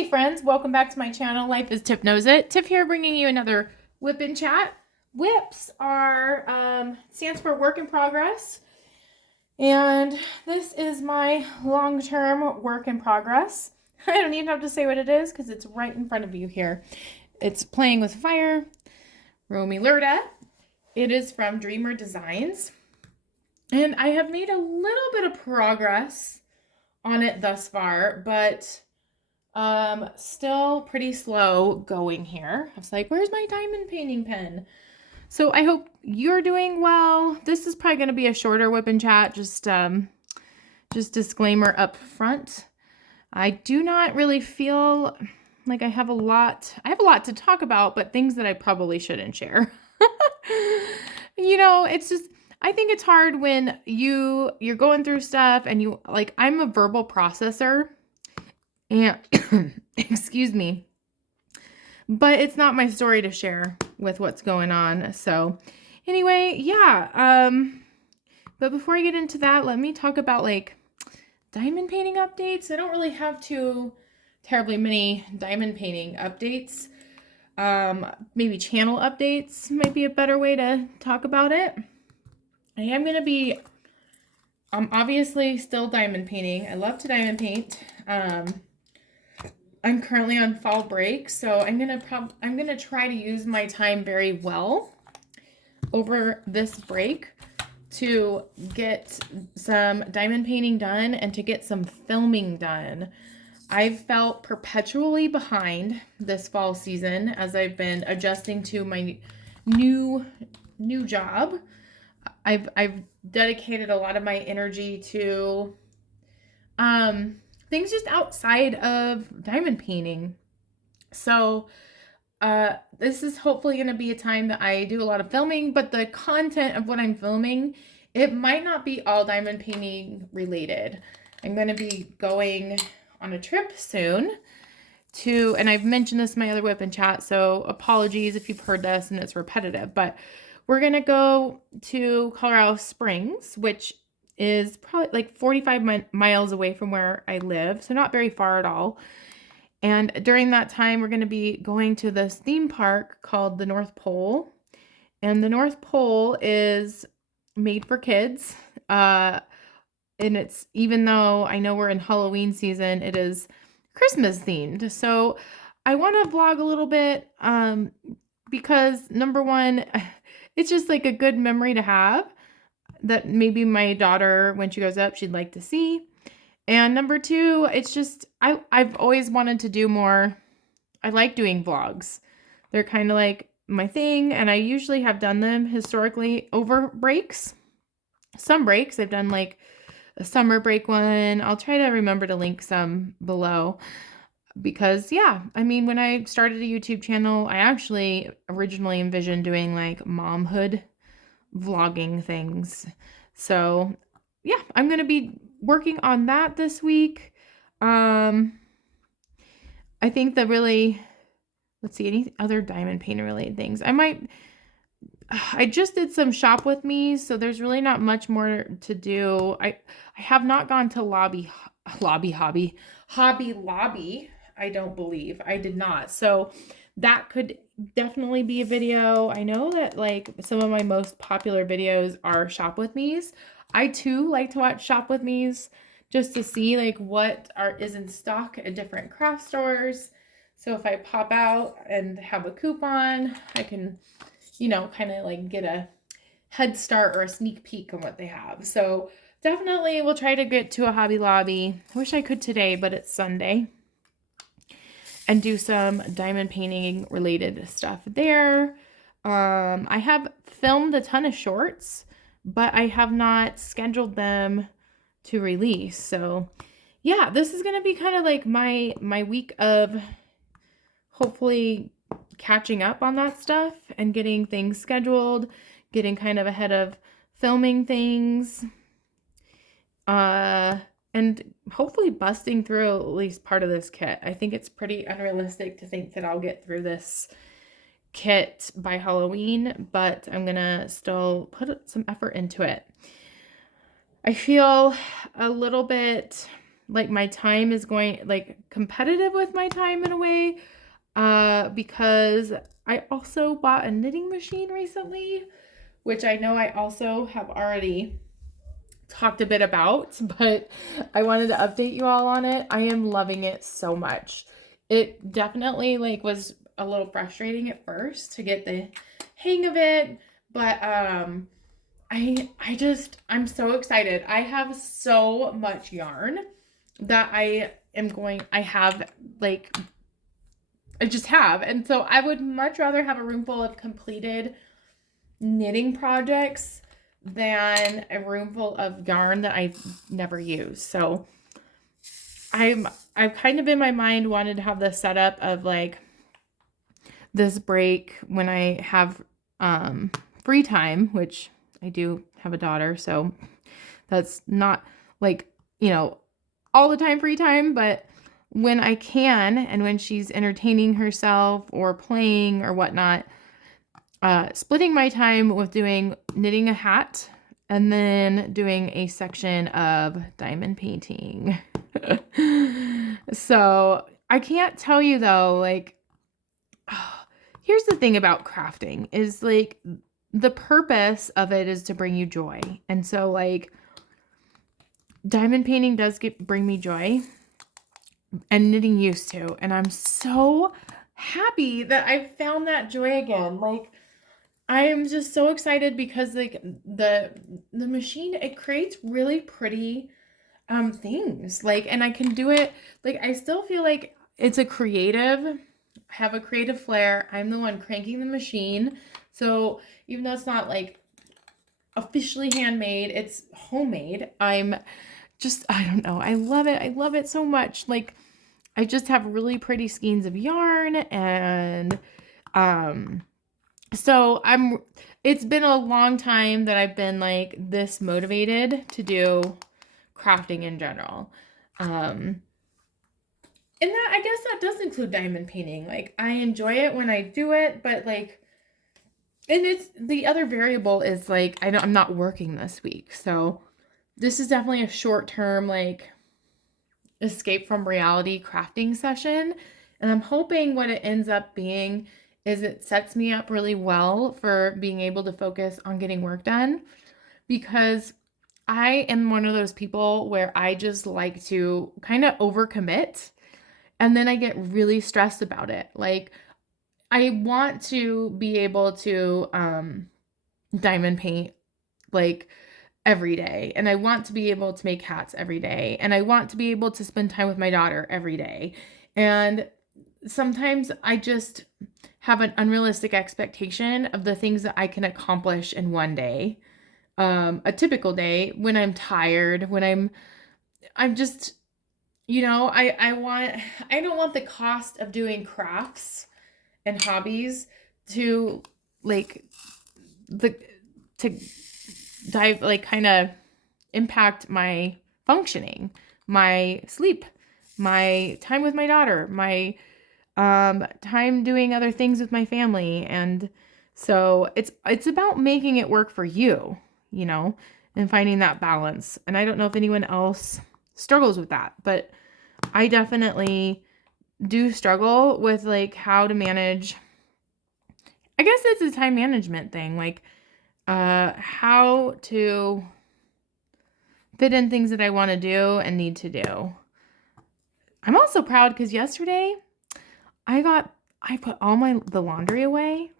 Hey friends, welcome back to my channel. Life is Tiff Knows It. Tiff here bringing you another WIP in chat. WIPs are, stands for work in progress. And this is my long-term work in progress. I don't even have to say what it is because it's right in front of you here. It's Playing with Fire, Roma Lerda. It is from Dreamer Designs. And I have made a little bit of progress on it thus far, but still pretty slow going here. I was like, where's my diamond painting pen? So I hope you're doing well. This is probably going to be a shorter WIP and chat, just disclaimer up front. I do not really feel like I have a lot to talk about, but things that I probably shouldn't share. You know, it's just, I think it's hard when you're going through stuff and you, like, I'm a verbal processor and excuse me, but it's not my story to share with what's going on. So anyway, yeah. But before I get into that, let me talk about like diamond painting updates. I don't really have too terribly many diamond painting updates. Maybe channel updates might be a better way to talk about it. I am going to be, obviously still diamond painting. I love to diamond paint. I'm currently on fall break, so I'm gonna try to use my time very well over this break to get some diamond painting done and to get some filming done. I've felt perpetually behind this fall season as I've been adjusting to my new job. I've dedicated a lot of my energy to things just outside of diamond painting. So this is hopefully going to be a time that I do a lot of filming, but the content of what I'm filming, it might not be all diamond painting related. I'm going to be going on a trip soon to, and I've mentioned this in my other WIP and chat, so apologies if you've heard this and it's repetitive, but we're going to go to Colorado Springs, which is probably like 45 miles away from where I live, so not very far at all. And during that time, we're going to be going to this theme park called the North Pole. And the North Pole is made for kids. And it's, even though I know we're in Halloween season, it is Christmas themed. So I want to vlog a little bit because number one, it's just like a good memory to have that maybe my daughter, when she grows up, she'd like to see. And number two, it's just, I've always wanted to do more. I like doing vlogs. They're kind of like my thing, and I usually have done them historically over breaks. Some breaks, I've done like a summer break one. I'll try to remember to link some below because, yeah, I mean, when I started a YouTube channel, I actually originally envisioned doing like momhood vlogging things. So yeah, I'm going to be working on that this week. I think that really, let's see, any other diamond painting related things. I just did some shop with me, so there's really not much more to do. I have not gone to Hobby Lobby. I don't believe I did not. So that could definitely be a video. I know that like some of my most popular videos are shop with me's. I too like to watch shop with me's just to see like what is in stock at different craft stores. So if I pop out and have a coupon, I can, you know, kind of like get a head start or a sneak peek on what they have. So definitely we'll try to get to a Hobby Lobby. I wish I could today, but it's Sunday. And do some diamond painting related stuff there. I have filmed a ton of shorts, but I have not scheduled them to release. So yeah, this is going to be kind of like my week of hopefully catching up on that stuff and getting things scheduled, getting kind of ahead of filming things. And hopefully busting through at least part of this kit. I think it's pretty unrealistic to think that I'll get through this kit by Halloween, but I'm gonna still put some effort into it. I feel a little bit like my time is going like competitive with my time in a way, because I also bought a knitting machine recently, which I know I also have already talked a bit about, but I wanted to update you all on it. I am loving it so much. It definitely like was a little frustrating at first to get the hang of it, but I'm so excited. I have so much yarn that I have like I just have. And so I would much rather have a room full of completed knitting projects than a room full of yarn that I've never used. So I've kind of in my mind wanted to have the setup of like this break when I have free time, which I do have a daughter, so that's not like, all the time free time, but when I can and when she's entertaining herself or playing or whatnot, splitting my time with doing knitting a hat and then doing a section of diamond painting. So I can't tell you though, like, here's the thing about crafting is like the purpose of it is to bring you joy. And so like diamond painting does bring me joy, and knitting used to. And I'm so happy that I found that joy again. Like I am just so excited because like the machine, it creates really pretty things. Like, and I can do it, like I still feel like it's have a creative flair. I'm the one cranking the machine. So even though it's not like officially handmade, it's homemade. I don't know. I love it. I love it so much. Like I just have really pretty skeins of yarn, and so it's been a long time that I've been like this motivated to do crafting in general. And that, I guess that does include diamond painting. Like I enjoy it when I do it, but like, and it's the other variable is like, I'm not working this week. So this is definitely a short term, like escape from reality crafting session. And I'm hoping what it ends up being is it sets me up really well for being able to focus on getting work done, because I am one of those people where I just like to kind of overcommit and then I get really stressed about it. Like I want to be able to diamond paint like every day, and I want to be able to make hats every day, and I want to be able to spend time with my daughter every day. And sometimes I just have an unrealistic expectation of the things that I can accomplish in one day. A typical day when I'm tired, when I'm just, I don't want the cost of doing crafts and hobbies to like the to dive like kind of impact my functioning, my sleep, my time with my daughter, my time doing other things with my family. And so it's about making it work for you, and finding that balance. And I don't know if anyone else struggles with that, but I definitely do struggle with like how to manage. I guess it's a time management thing, like how to fit in things that I want to do and need to do. I'm also proud because yesterday I put all the laundry away,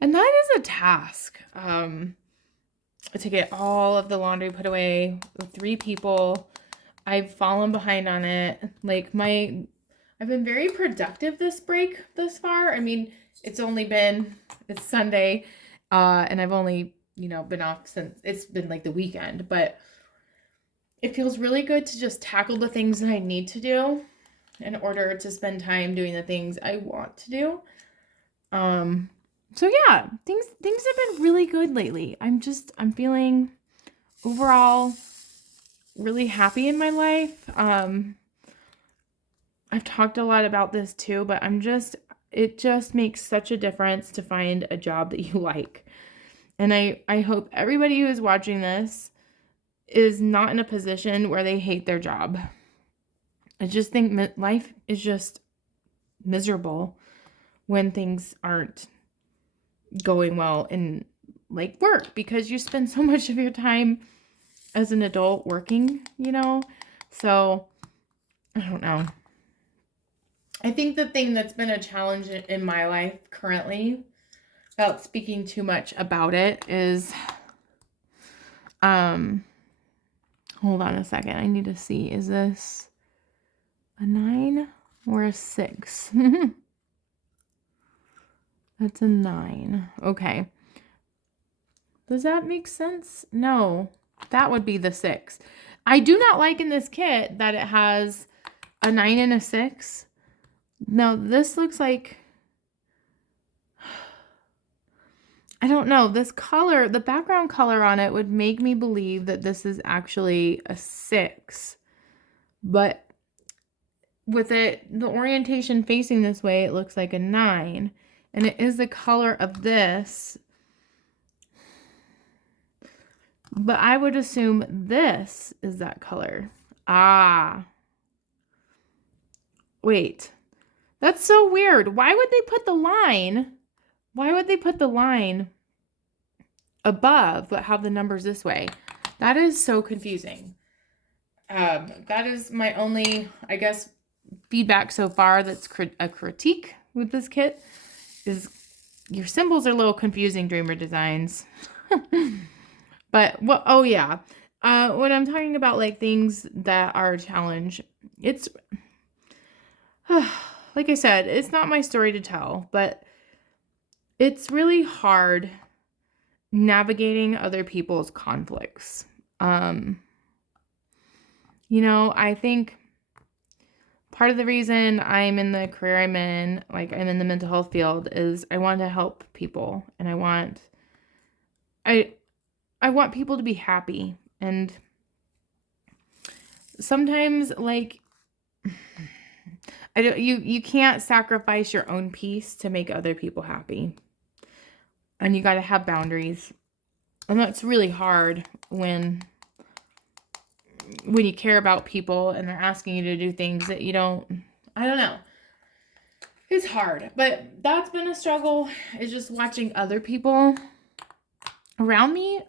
and that is a task. To get all of the laundry put away with 3 people. I've fallen behind on it. Like I've been very productive this break thus far. I mean, it's Sunday, and I've only, been off since it's been like the weekend, but it feels really good to just tackle the things that I need to do in order to spend time doing the things I want to do. So yeah, things have been really good lately. I'm feeling overall really happy in my life. I've talked a lot about this too, but it just makes such a difference to find a job that you like. And I hope everybody who is watching this is not in a position where they hate their job. I just think life is just miserable when things aren't going well in like work, because you spend so much of your time as an adult working, you know? So I don't know. I think the thing that's been a challenge in my life currently, without speaking too much about it, is hold on a second. I need to see, is this a 9 or a 6? That's a 9. Okay. Does that make sense? No, that would be the 6. I do not like in this kit that it has a 9 and a 6. No, this looks like, I don't know, this color, the background color on it would make me believe that this is actually a 6. But with it, the orientation facing this way, it looks like a 9. And it is the color of this. But I would assume this is that color. Ah. Wait. That's so weird. Why would they put the line? Why would they put the line above but have the numbers this way? That is so confusing. That is my only, I guess, feedback so far that's a critique with this kit, is your symbols are a little confusing, Dreamer Designs. But what? Oh yeah. When I'm talking about like things that are a challenge, it's like I said, it's not my story to tell, but it's really hard navigating other people's conflicts. You know, I think part of the reason I'm in the career I'm in, like I'm in the mental health field, is I want to help people, and I want people to be happy. And sometimes, like, you can't sacrifice your own peace to make other people happy. And you got to have boundaries. And that's really hard when you care about people and they're asking you to do things that you don't, I don't know. It's hard. But that's been a struggle, is just watching other people around me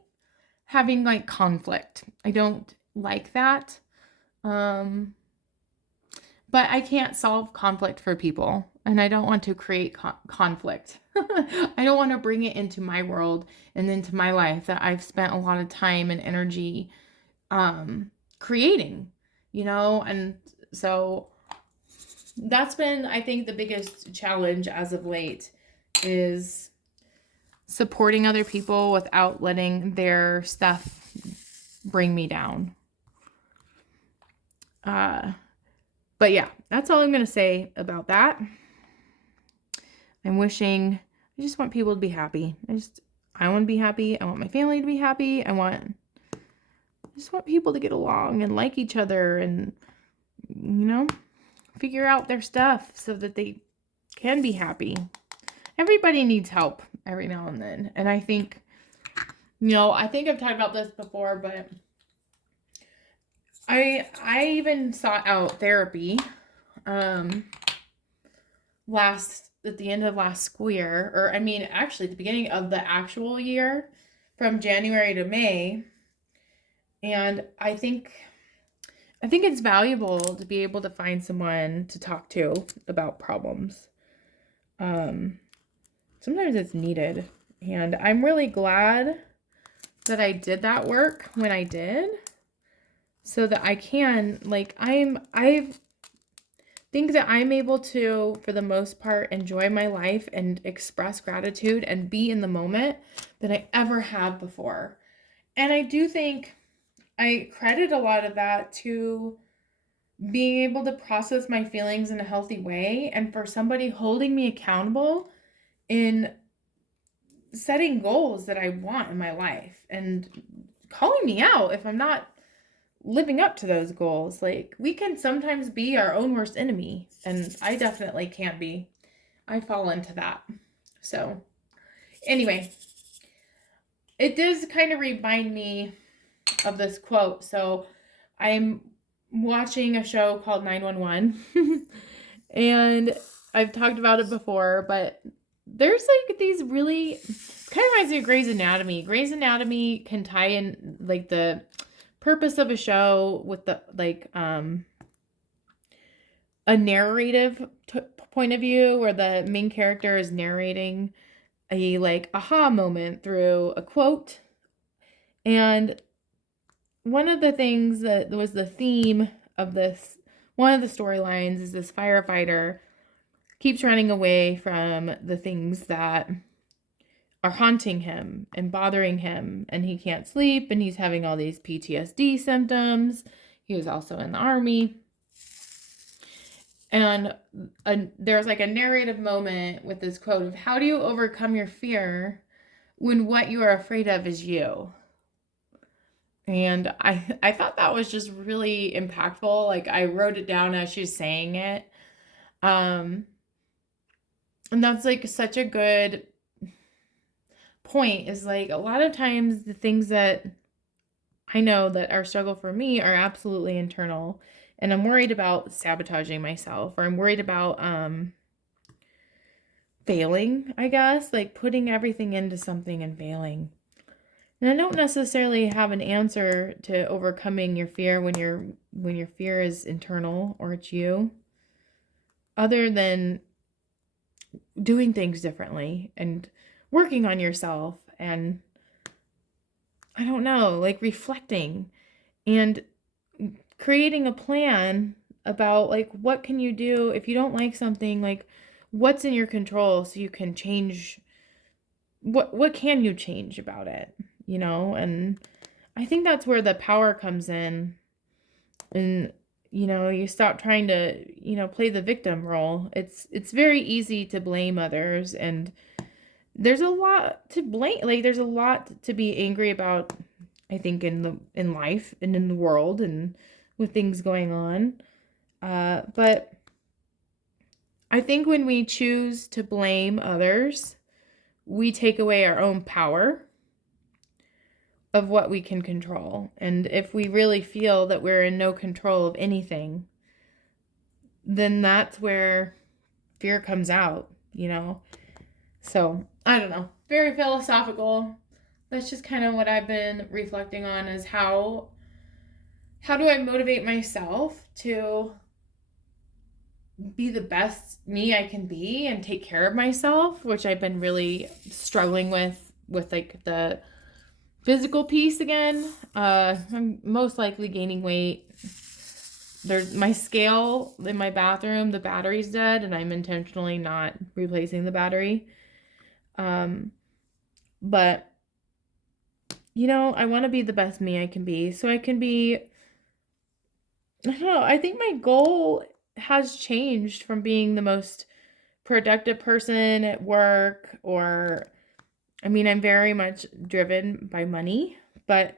having like conflict. I don't like that. But I can't solve conflict for people, and I don't want to create conflict. I don't want to bring it into my world and into my life that I've spent a lot of time and energy creating, you know? And so that's been, I think, the biggest challenge as of late, is supporting other people without letting their stuff bring me down. But yeah, that's all I'm going to say about that. I just want people to be happy. I want to be happy. I want my family to be happy. I just want people to get along and like each other and, you know, figure out their stuff so that they can be happy. Everybody needs help every now and then. And I think, you know, I think I've talked about this before, but I even sought out therapy at the end of last school year, or I mean actually at the beginning of the actual year, from January to May. And I think it's valuable to be able to find someone to talk to about problems. Sometimes it's needed, and I'm really glad that I did that work when I did, so that I can, like, I think that I'm able to, for the most part, enjoy my life and express gratitude and be in the moment than I ever have before. And I do think I credit a lot of that to being able to process my feelings in a healthy way, and for somebody holding me accountable in setting goals that I want in my life and calling me out if I'm not living up to those goals. Like, we can sometimes be our own worst enemy, and I definitely can't be. I fall into that. So anyway, it does kind of remind me of this quote. So I'm watching a show called 911. And I've talked about it before, but there's like these really kind of reminds me of Grey's Anatomy. Grey's Anatomy can tie in like the purpose of a show with the like a narrative point of view where the main character is narrating a like aha moment through a quote. And one of the things that was the theme of this, one of the storylines is this firefighter keeps running away from the things that are haunting him and bothering him, and he can't sleep, and he's having all these PTSD symptoms. He was also in the army. And there's like a narrative moment with this quote of, how do you overcome your fear when what you are afraid of is you? And I thought that was just really impactful. Like I wrote it down as she was saying it. And that's like such a good point, is like a lot of times the things that I know that are struggle for me are absolutely internal. And I'm worried about sabotaging myself, or I'm worried about failing, I guess, like putting everything into something and failing. And I don't necessarily have an answer to overcoming your fear when your fear is internal or it's you, other than doing things differently and working on yourself, and I don't know, like reflecting and creating a plan about like what can you do if you don't like something, like what's in your control so you can change, what can you change about it, And I think that's where the power comes in. And you stop trying to, play the victim role. It's very easy to blame others, and there's a lot to blame. Like there's a lot to be angry about, I think, in life and in the world and with things going on. But I think when we choose to blame others, we take away our own power of what we can control. And if we really feel that we're in no control of anything, then that's where fear comes out. So I don't know. Very philosophical. That's just kind of what I've been reflecting on, is how do I motivate myself to be the best me I can be and take care of myself, which I've been really struggling with like the physical piece again. I'm most likely gaining weight. There's my scale in my bathroom, the battery's dead, and I'm intentionally not replacing the battery. But I want to be the best me I can be, so I can be, I don't know, I think my goal has changed from being the most productive person at work, or I'm very much driven by money, but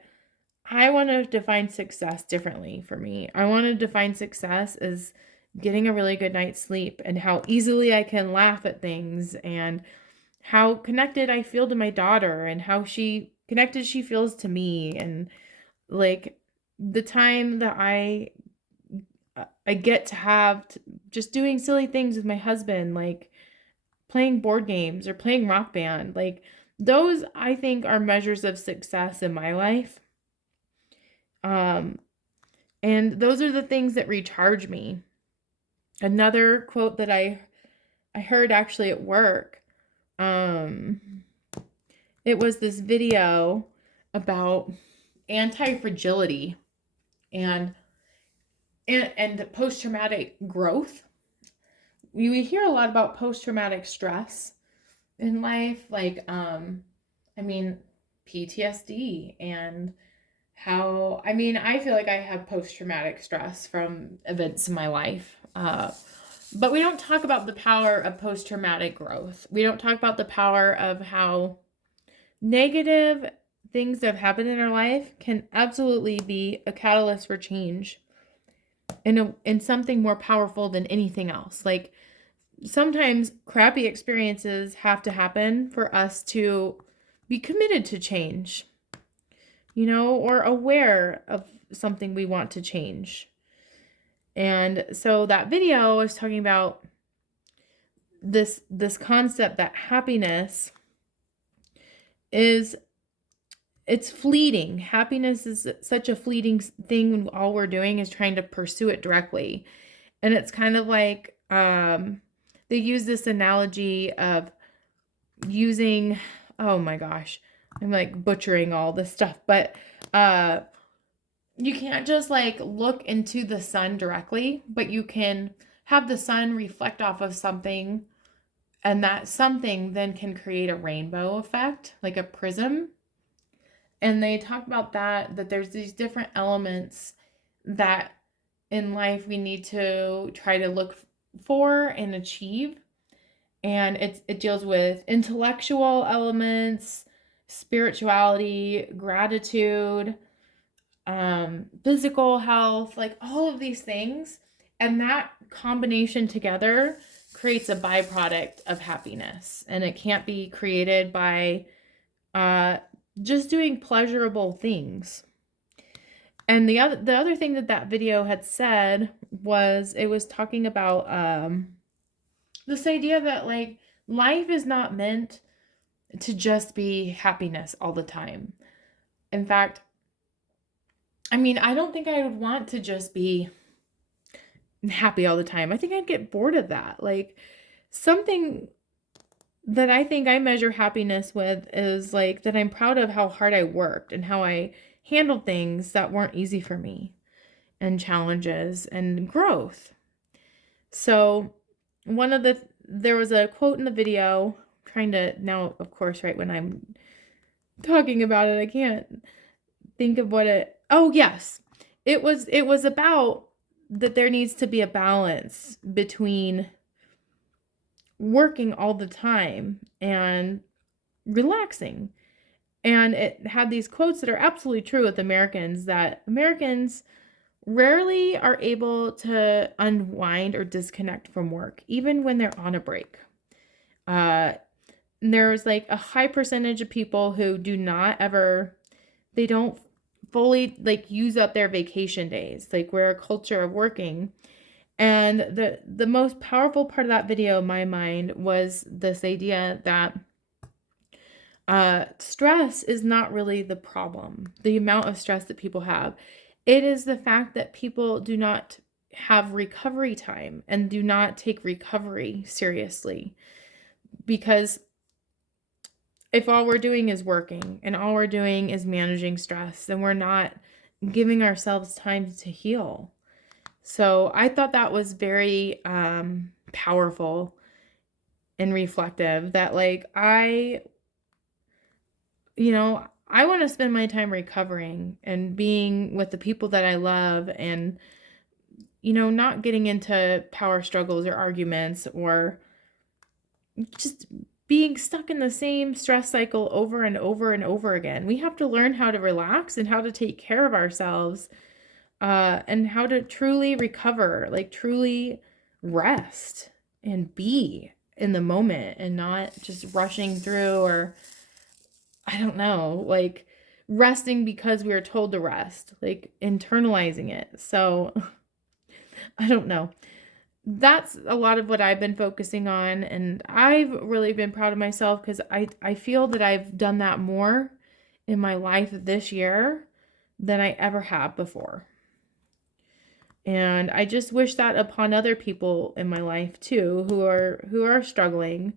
I want to define success differently for me. I want to define success as getting a really good night's sleep, and how easily I can laugh at things, and how connected I feel to my daughter, and how connected she feels to me, and like the time that I get to have just doing silly things with my husband, like playing board games or playing rock band. Like those, I think, are measures of success in my life. And those are the things that recharge me. Another quote that I heard actually at work, it was this video about anti-fragility and post-traumatic growth. We hear a lot about post-traumatic stress in life, like PTSD, and how I feel like I have post-traumatic stress from events in my life. But we don't talk about the power of post-traumatic growth. We don't talk about the power of how negative things that have happened in our life can absolutely be a catalyst for change in something more powerful than anything else. Like sometimes crappy experiences have to happen for us to be committed to change, or aware of something we want to change. And so that video was talking about this concept that happiness is, it's fleeting. Happiness is such a fleeting thing when all we're doing is trying to pursue it directly. And it's kind of like they use this analogy of using, oh my gosh, I'm like butchering all this stuff, but you can't just like look into the sun directly, but you can have the sun reflect off of something, and that something then can create a rainbow effect, like a prism. And they talk about that there's these different elements that in life we need to try to look for and achieve. And it deals with intellectual elements, spirituality, gratitude, physical health, like all of these things. And that combination together creates a byproduct of happiness. And it can't be created by just doing pleasurable things. And the other thing that video had said was, it was talking about this idea that like life is not meant to just be happiness all the time. In fact, I mean, I don't think I would want to just be happy all the time. I think I'd get bored of that. Like, something that I think I measure happiness with is like that I'm proud of how hard I worked and how I handled things that weren't easy for me, and challenges and growth. So there was a quote in the video, trying to now, of course, right when I'm talking about it, I can't think of oh yes, it was about that there needs to be a balance between working all the time and relaxing. And it had these quotes that are absolutely true with Americans, that Americans rarely are able to unwind or disconnect from work, even when they're on a break. There's like a high percentage of people who they don't fully like use up their vacation days. Like, we're a culture of working. And the most powerful part of that video in my mind was this idea that stress is not really the problem, the amount of stress that people have. It is the fact that people do not have recovery time and do not take recovery seriously. Because if all we're doing is working and all we're doing is managing stress, then we're not giving ourselves time to heal. So I thought that was very powerful and reflective, that like I want to spend my time recovering and being with the people that I love, and not getting into power struggles or arguments, or just being stuck in the same stress cycle over and over and over again. We have to learn how to relax and how to take care of ourselves, and how to truly recover, like truly rest and be in the moment, and not just rushing through, or I don't know, like resting because we were told to rest, like internalizing it. So I don't know. That's a lot of what I've been focusing on, and I've really been proud of myself because I feel that I've done that more in my life this year than I ever have before. And I just wish that upon other people in my life too, who are struggling,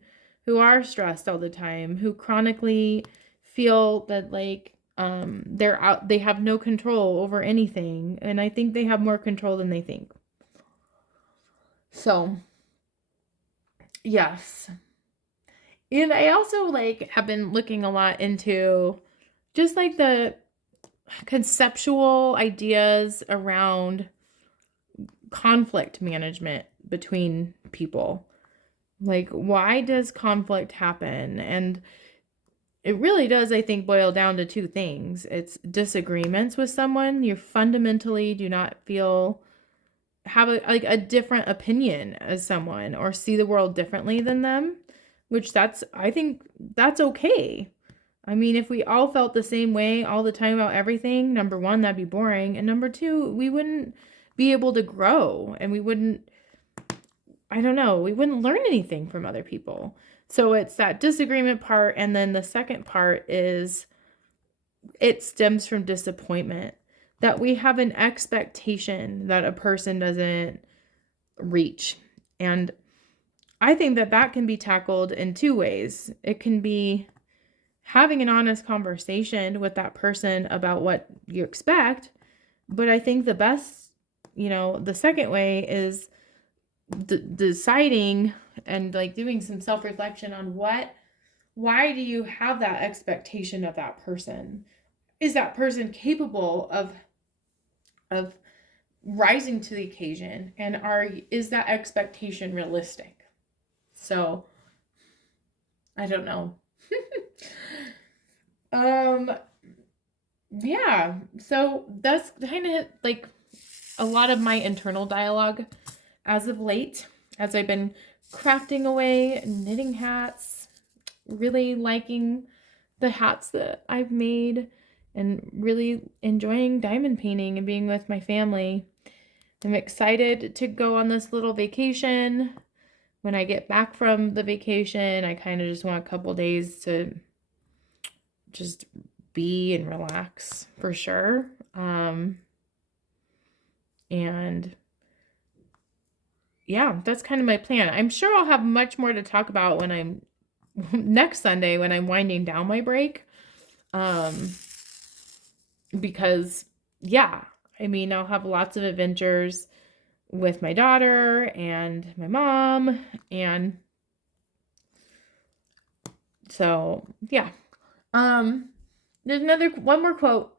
who are stressed all the time, who chronically feel that like they have no control over anything, and I think they have more control than they think. So yes. And I also like have been looking a lot into just like the conceptual ideas around conflict management between people. Like, why does conflict happen? And it really does, I think, boil down to two things. It's disagreements with someone. You fundamentally do not have a different opinion as someone, or see the world differently than them, which I think that's okay. I mean, if we all felt the same way all the time about everything, number one, that'd be boring. And number two, we wouldn't be able to grow, and we wouldn't, I don't know, we wouldn't learn anything from other people. So it's that disagreement part. And then the second part is it stems from disappointment, that we have an expectation that a person doesn't reach. And I think that that can be tackled in two ways. It can be having an honest conversation with that person about what you expect. But I think the best, the second way is deciding and like doing some self-reflection on why do you have that expectation of that person? Is that person capable of rising to the occasion, and is that expectation realistic? So I don't know. Yeah, so that's kind of like a lot of my internal dialogue as of late, as I've been crafting away, knitting hats, really liking the hats that I've made, and really enjoying diamond painting and being with my family. I'm excited to go on this little vacation. When I get back from the vacation, I kind of just want a couple days to just be and relax for sure. And yeah, that's kind of my plan. I'm sure I'll have much more to talk about when I'm next Sunday when I'm winding down my break. Because yeah, I mean, I'll have lots of adventures with my daughter and my mom, and so yeah. There's one more quote,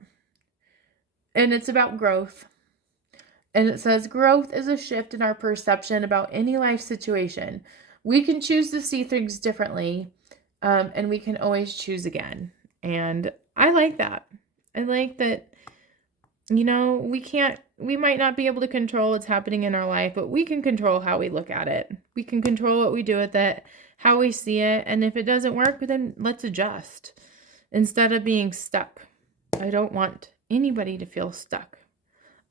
and it's about growth. And it says, growth is a shift in our perception about any life situation. We can choose to see things differently, and we can always choose again. And I like that. I like that, we might not be able to control what's happening in our life, but we can control how we look at it. We can control what we do with it, how we see it. And if it doesn't work, then let's adjust instead of being stuck. I don't want anybody to feel stuck.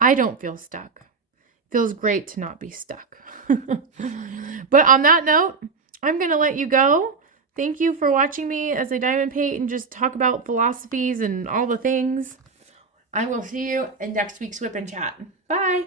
I don't feel stuck. It feels great to not be stuck. But on that note, I'm going to let you go. Thank you for watching me as I diamond paint and just talk about philosophies and all the things. I will see you in next week's WIP and Chat. Bye.